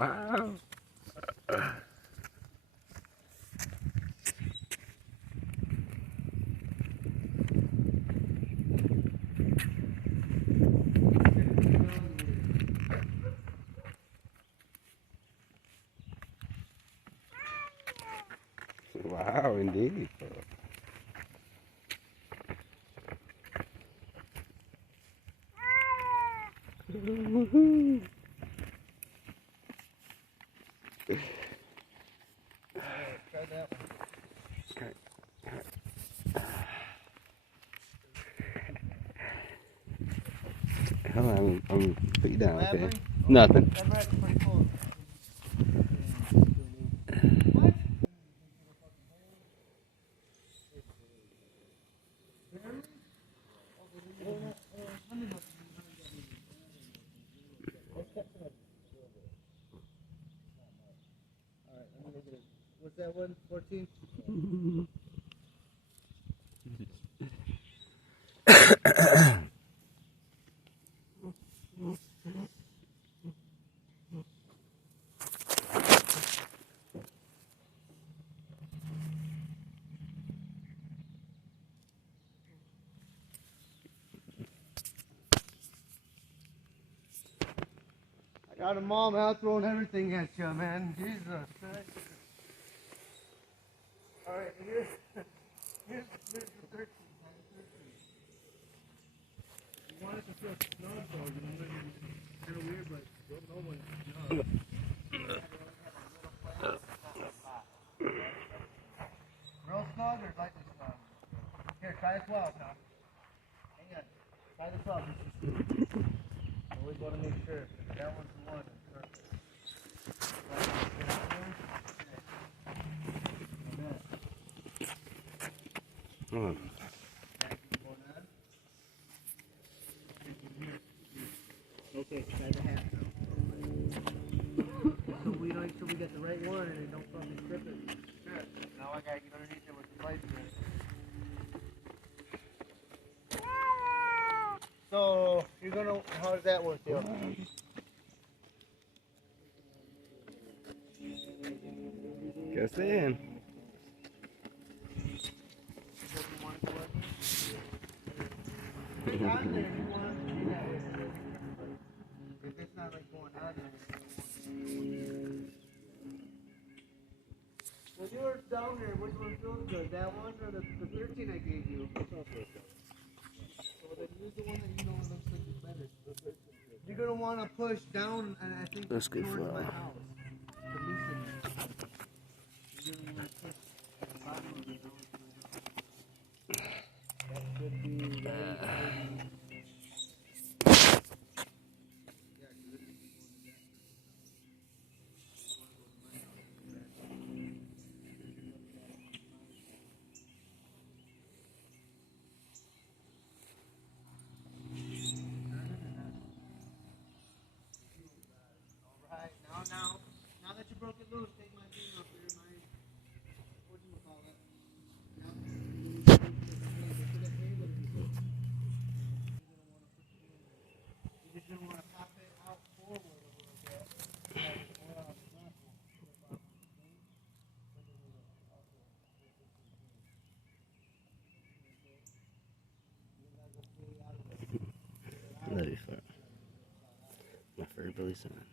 Wow. Wow, indeed. Woohoo! Try that one. Hold on, I'm put you down, okay? Okay. Nothing. That rat's pretty cool. What's that one? 14? I got them all out throwing everything at you, man. Jesus. Alright, here's the 13. You want it to feel snug though, you know, it's kind of weird, but you'll know when it's snug. Real snug or lightly snug? Here, try the 12 now. Hang on. Try the 12. Always want to make sure that one's the one. Okay, try the half now. So we don't until we get the right one and it don't fucking trip it. Good. Now I gotta get underneath it with the light strip. So you're gonna, how does that work, Dale? Guess in. If it's not like going on there. When you were down there, which one feels good? That one or the 13 I gave you? So then use the one that you know looks like it's better. You're gonna want to push down, and I think That's good towards flow. my house. To loosen it. You're gonna want to push the bottom of it down. That should be right. Now that you broke it loose, take my thing off there, what do you call it? You're just gonna want to pop it out forward a little bit. Love you for my fur Billy son.